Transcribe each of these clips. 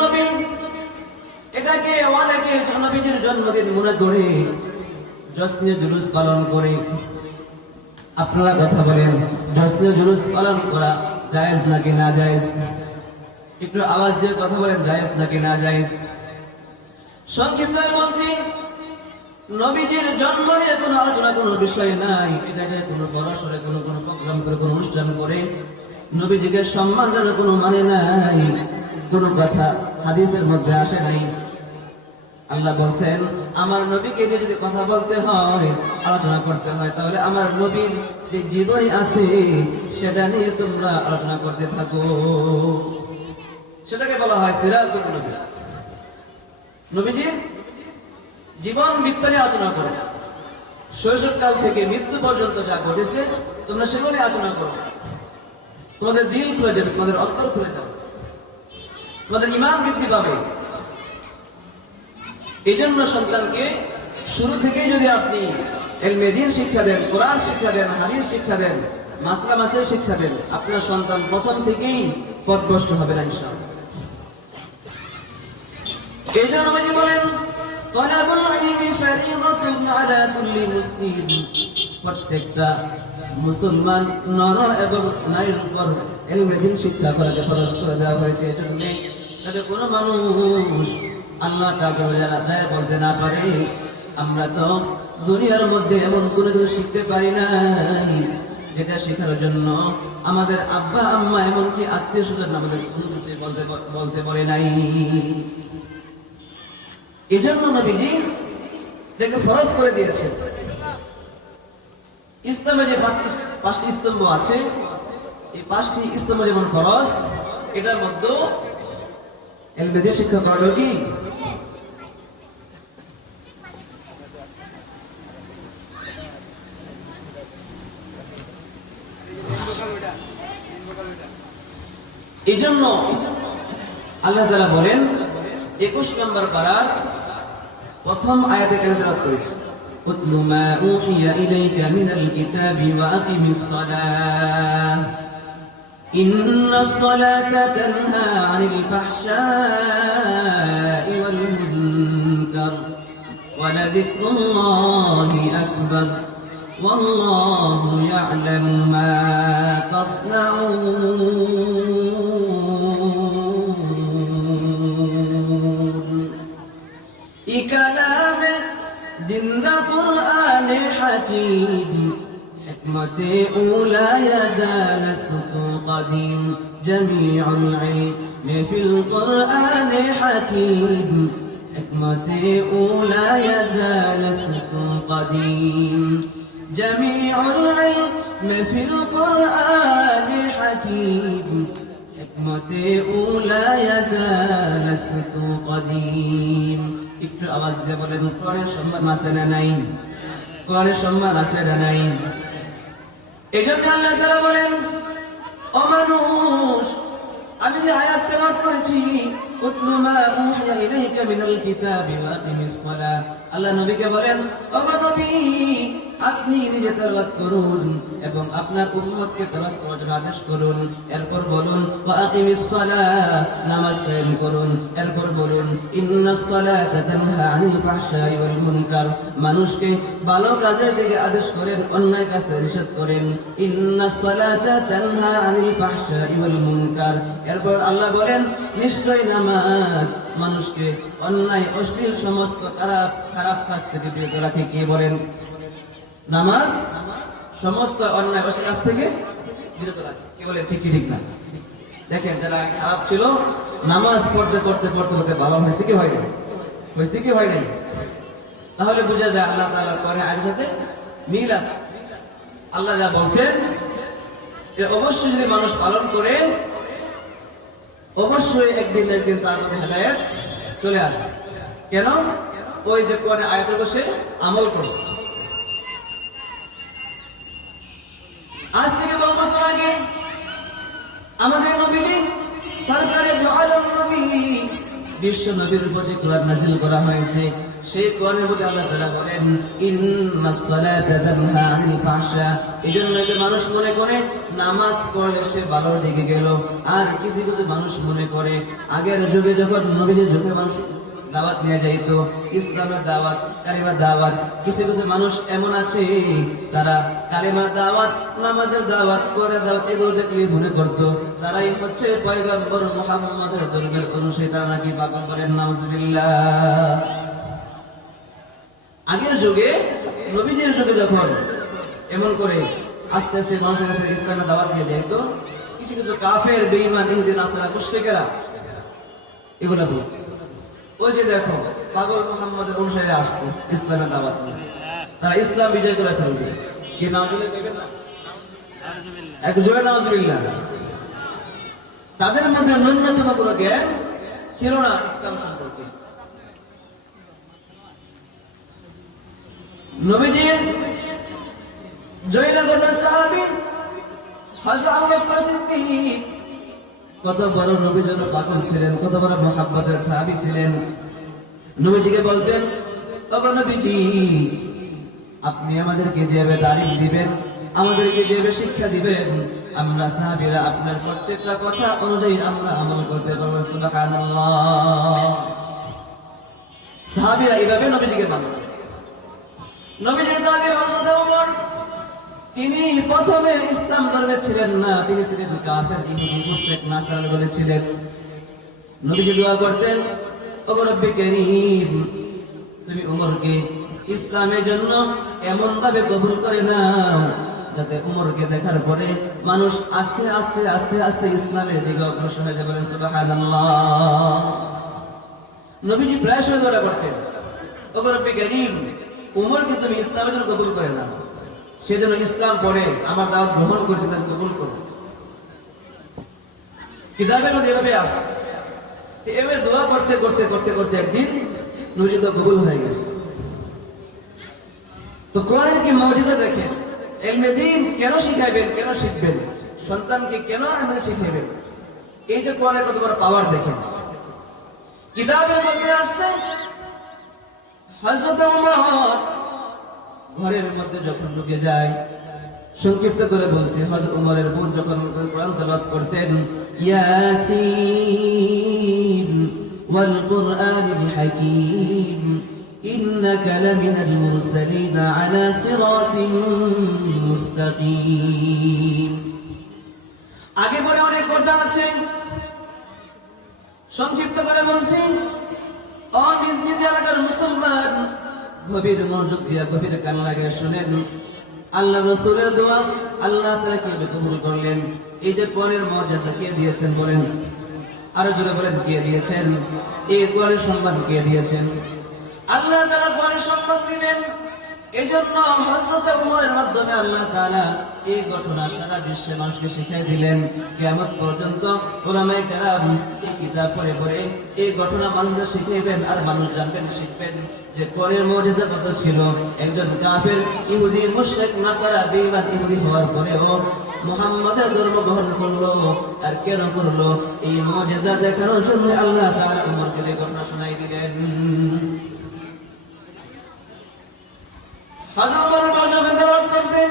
নবী এটাকে অনেকে জন্মদিন মনে করে জুলুস পালন করে। আপনারা কথা বলেন জুলুস পালন করা জায়েজ নাকি না জায়েজ? একটু আওয়াজ দিয়ে কথা বলেন, জায়েজ নাকি না জায়েজ? সংক্ষিপ্ত বলছি, নবীজির জন্ম নিয়ে কোনো আলোচনা, কোনো বিষয় নাই। এটাকে কোনো পড়াশোনা কোনো কোনো প্রোগ্রাম করে, কোনো অনুষ্ঠান করে নবীজিকে সম্মান জানার কোনো মানে নাই। কোনো কথা হাদিসের মধ্যে আসে নাই। আল্লাহ বলছেন, আমার নবীকে নিয়ে যদি কথা বলতে হয়, আলোচনা করতে হয়, তাহলে আমার নবীর যে জীবনী আছে, সেটা নিয়ে তোমরা আলোচনা করতে থাকো। সেটাকে বলা হয় সিরাতুল নবী। নবীজির জীবন বৃত্ত নিয়ে আলোচনা করো। শৈশবকাল থেকে মৃত্যু পর্যন্ত যা ঘটেছে, তোমরা সেগুলো আলোচনা করো। তোমাদের দিল খুলে যাবে, তোমাদের অন্তর খুলে যাবে। তোমাদের ইমান বৃদ্ধি পাবে। এই জন্য সন্তানকে শুরু থেকেই যদি আপনি এলমেদিন শিক্ষা দেন, কোরআন শিক্ষা দেন, হাদিস শিক্ষা দেন, মাসলা মাসের শিক্ষা দেন, আপনার সন্তান প্রথম থেকেই পথভ্রষ্ট হবে না ইনশাআল্লাহ। এই জন্য বলেন প্রত্যেকটা মুসলমান নর এবং নারীর উপর এলমেদিন শিক্ষা করাকে ফরজ করে দেওয়া হয়েছে। এজন্য যাতে কোনো মানুষ আল্লাহ তাকে যারা বলতে না পারে। আমরা তো দুনিয়ার মধ্যে এমন কোনো কিছু শিখতে পারি নাই যেটা শেখার জন্য আমাদের আব্বা, আম্মা, এমনকি আত্মীয় স্বজন আমাদের কোনো কিছু বলতে বলতে পারে নাই। এজন্য নবীজি এটাকে ফরজ করে দিয়েছেন। ইসলামে যে পাঁচটি স্তম্ভ আছে, এই পাঁচটি স্তম্ভ যেমন ফরজ, এটার মধ্যে এলবেদের শিক্ষক হলো কি এই জন্য আল্লাহ তারা বলেন, একুশ নম্বর পাড়ার প্রথম আয়াতে কেন তেলাত করেছে। উতলু মা উহিয়া ইলাইকা মিনাল কিতাবি ওয়া আকিমিস সালাহ। إن الصلاة تنهى عن الفحشاء والمنكر ولذكر الله أكبر والله يعلم ما تصنعون. بكلام زند قرآن حكيم. حكمة أولى يزال الصوت قديم جميع العلم في القرآن حكيم حكمة أولى يزال الصوت قديم جميع العلم في القرآن حكيم حكمة أولى يزال الصوت قديم একটু আওয়াজ দিয়ে বলেন কোরআনের সম্মান আছে না নাই কোরআনের সম্মান আছে না নাই এই জন্য আল্লাহ তারা বলেন অমানুষ আমি যে আয়াত তেলাওয়াত করেছি আল্লাহ নবীকে বলেন, ও আপনি নিজে তেলাওয়াত করুন এবং আপনার উম্মতকে তেলাওয়াত করার আদেশ করুন। এরপর বলুন, ওয়া আকিমিস সালাহ নামাজ কায়েম করুন। এরপর বলুন ইন্নাস সালাতা তানহা আনিল ফাহশাই ওয়াল মুনকার মানুষকে ভালো কাজের দিকে আদেশ করেন, অন্যায় কাজ থেকে নিষেধ করেন। ইন্নাস সালাতা তানহা আনিল ফাহশাই ওয়াল মুনকার এরপর আল্লাহ বলেন, নিশ্চয় নামাজ মানুষকে অন্যায়, অশ্লীল সমস্ত খারাপ খারাপ কাজ থেকে বিরত রাখে কে বলেন? নামাজ, সমস্ত অন্যায় অশ্লীল কাজ থেকে বিরত রাখে। কে বলে? ঠিক ঠিক না? দেখেন, যারা খারাপ ছিল, নামাজ পড়তে পড়তে পড়তে পড়তে ভালো হয়েছে কি হয় নাই। হয়েছে কি হয় নাই। তাহলে বোঝা যায় আল্লাহ তাআলার পরে আয়ের সাথে মিল আছে। আল্লাহ যা বলছেন অবশ্যই যদি মানুষ পালন করে, অবশ্যই একদিন একদিন তার মধ্যে হেদায়ত চলে আসবে। কেন? ওই যে কোরআনে আয়াতে বসে আমল করছে আজ থেকে বহু বছর আগে আমাদের নবীজি সরকারে নবী, বিশ্ব নবীর প্রতি কোরআন নাজিল করা হয়েছে সেই কোরআনের প্রতি আল্লাহ তাআলা বলেন ইন্নাস সালাতা তানহা আনিল ফাহশা। এজন্য যে মানুষ মনে করে, নামাজ পড়লে সে ভালো দিকে গেল। আর কিছু কিছু মানুষ মনে করে, আগের যুগে যখন নবীদের যুগে মানুষ দাওয়াত নিয়ে যাইতো ইসলামের দাওয়াত কালিমার দাওয়াত, কিছু কিছু মানুষ এমন আছে, তারা কালিমার দাওয়াত, নামাজের দাওয়াত করে দাওয়াত, এগুলো দেখলে মনে করতো। তারাই হচ্ছে পয়গম্বর মুহাম্মদের ধর্মের অনুসারী, তারা নাকি পাগল করেন নাউজুবিল্লাহ। আগের যুগে, নবীজির যুগে যখন এমন করে আস্তে আস্তে মানুষের কাছে ইসলামের দাওয়াত দিয়ে যেত কিছু কিছু কাফের, বেঈমান, ইহুদি, নাসারা, মুশরিকেরা এগুলো বলত। ওই যে দেখো, পাগল মোহাম্মদের অনুসারে আসছে, ইসলামের নিয়ে। তারা ইসলাম বিজয় করে ফেলবে। কি নাজুবিল্লাহ দেখবেন না? এক জোরে নাজুবিল্লাহ তাদের মধ্যে ন্যূনতম কোনো জ্ঞান ছিল না ইসলাম সম্পর্কে। নবীজির বদর সাহাবী আবু সিদ্দিক কত বড় নবী যেন পাগল ছিলেন, কত বড় মহাব্বতের সাহাবী ছিলেন। নবীজিকে বলতেন নবীজি, আপনি আমাদেরকে যেভাবে তালিম দিবেন, আমাদেরকে যেভাবে শিক্ষা দিবেন, আমরা সাহাবিরা আপনার প্রত্যেকটা কথা অনুযায়ী আমরা আমল করতে পারব সাহাবীরা এইভাবে নবীজিকে মানতেন। নবীজির সাহাবী ওমর তিনি প্রথমে ইসলাম ধর্মে ছিলেন না, তিনি ছিলেন কাফের ইহুদি মুশরিক নাসারা দলে ছিলেন। নবীজি দোয়া করতেন, ওগো রব্বি কারীম, তুমি ওমরকে ইসলামের জন্য এমন ভাবে কবুল করে নাও, যাতে উমরকে দেখার পরে মানুষ আস্তে আস্তে আস্তে আস্তে ইসলামের দিকে অগ্রসর হয়ে যাবে সুবহানাল্লাহ। নবীজি প্রায় সময় দোয়া করতেন, ওগো রব্বি কারীম, উমরকে তুমি ইসলামের জন্য কবুল করে নাও। সেজন্য ইসলাম পড়ে, আমার দাওয়াত গ্রহণ করতে তার কবুল করো। কিতাবের মধ্যে এভাবে আসছে। এভাবে দোয়া করতে করতে করতে করতে একদিন নবীজি তো কবুল হয়ে গেছে। তো কোরআনের কি মজিজা দেখেন? এলমে দিন কেন শিখাইবেন, কেন শিখবেন? সন্তানকে কেন আমাদের শিখাইবেন? এই যে কোরআনের কত বড় পাওয়ার দেখেন। কিতাবের মধ্যে আসছে ওমর ঘরের মধ্যে যখন ঢুকে যায়, সংক্ষিপ্ত করে বলছি ওমরের বোন যখন তেলাওয়াত করতেন আগে কথা সংক্ষিপ্ত করে বলছি এলাকার মুসলমান গভীর মনোযোগ দিয়া, গভীর কান লাগিয়ে শোনেন। আল্লাহ রসুলের দোয়া আল্লাহ তালা কীভাবে কবুল করলেন? এই যে পরের মর্যাদা কে দিয়েছেন বলেন? আরও জোরে বলেন, কে দিয়েছেন? এই কোয়ারের সম্মান কে দিয়েছেন? আল্লাহ তালা কোয়ারের সম্মান দিবেন কত ছিল। একজন কাফের ইহুদি, মুশরিক, নাসারা, বেঈমান ইহুদি হওয়ার পরেও মুহাম্মাদের ধর্ম গ্রহণ করল আর কেন করল? এই মুজিজা দেখানোর জন্য আল্লাহ তাআলা উমরকে এই ঘটনা শোনাই দিলেন হাজার বারো যখন তেলাওয়াত করতেন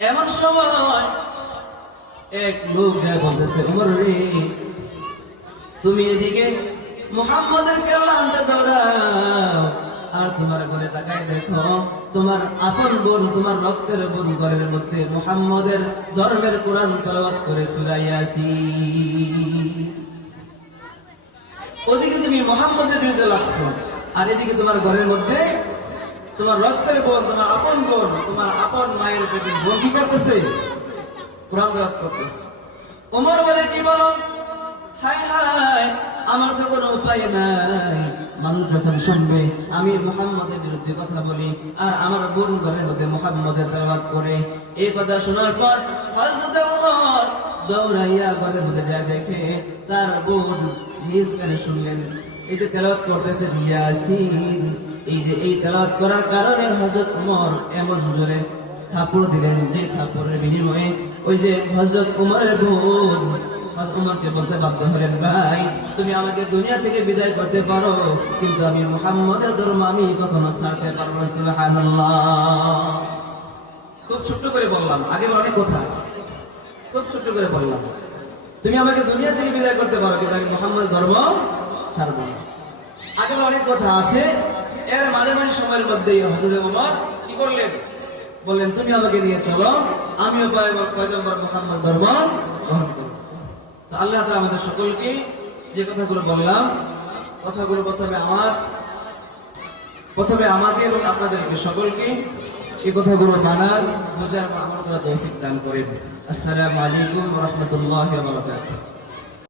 এমন দৌড়াও। আর তোমার ঘরে তাকাই দেখো, তোমার আপন বোন, তোমার রক্তের বোন ঘরের মধ্যে মুহাম্মাদের ধর্মের কোরআন তেলাওয়াত করে সূরা ইয়াসিন। ওদিকে তুমি মোহাম্মদের বিরুদ্ধে লাগছো, আর এদিকে তোমার ঘরের মধ্যে তোমার রক্তের বোন তোমার আপন বোন তোমার আপন মায়ের পেটে বোন কি করতেছে? কোরআন করতেছে। ওমর বলে, কি বলো? হাই হাই আমার তো কোনো উপায় নাই। মানুষ যখন শুনবে, আমি মোহাম্মদের বিরুদ্ধে কথা বলি, আর আমার বোন ঘরের মধ্যে মোহাম্মদের তেলাওয়াত করে এই কথা শোনার পর হযরত ওমর দৌড়াইয়া ঘরের মধ্যে যা দেখে, তার বোন নিজ কানে শুনলেন। এই যে তেলাওয়াত করতেছে, ইয়াসিন। এই যে এই তেলাওয়াত করার কারণে হযরত ওমর এমন জোরে থাপড় দিলেন যে থাপড়ের বিনিময়ে ওই যে হযরত ওমরের বোন বলতে বাধ্য ভাই, তুমি আমাকে দুনিয়া থেকে বিদায় করতে পারো, কিন্তু আমি আমি খুব ছোট্ট করে বললাম অনেক কথা আছে। খুব ছোট্ট করে বললাম, তুমি আমাকে দুনিয়া থেকে বিদায় করতে পারো, কিন্তু মোহাম্মদ ধর্ম ছাড়বো না। আগে অনেক কথা আছে এর মাঝে মাঝে সময়ের মধ্যেই হজরত ওমর কি করলেন? বললেন, তুমি আমাকে নিয়ে চলো। আমিও পয়গম্বর মোহাম্মদ ধর্ম গ্রহণ করব। তো আল্লাহ তাআলা আমাদের সকলকে যে কথাগুলো বললাম, কথাগুলো প্রথমে আমার, প্রথমে আমাকে এবং আপনাদেরকে সকলকে এই কথাগুলো মানার, বোঝার বা আমল করা তৌফিক দান করেন। আসসালামু আলাইকুম রাহমাতুল্লাহি বারাকাতুহু।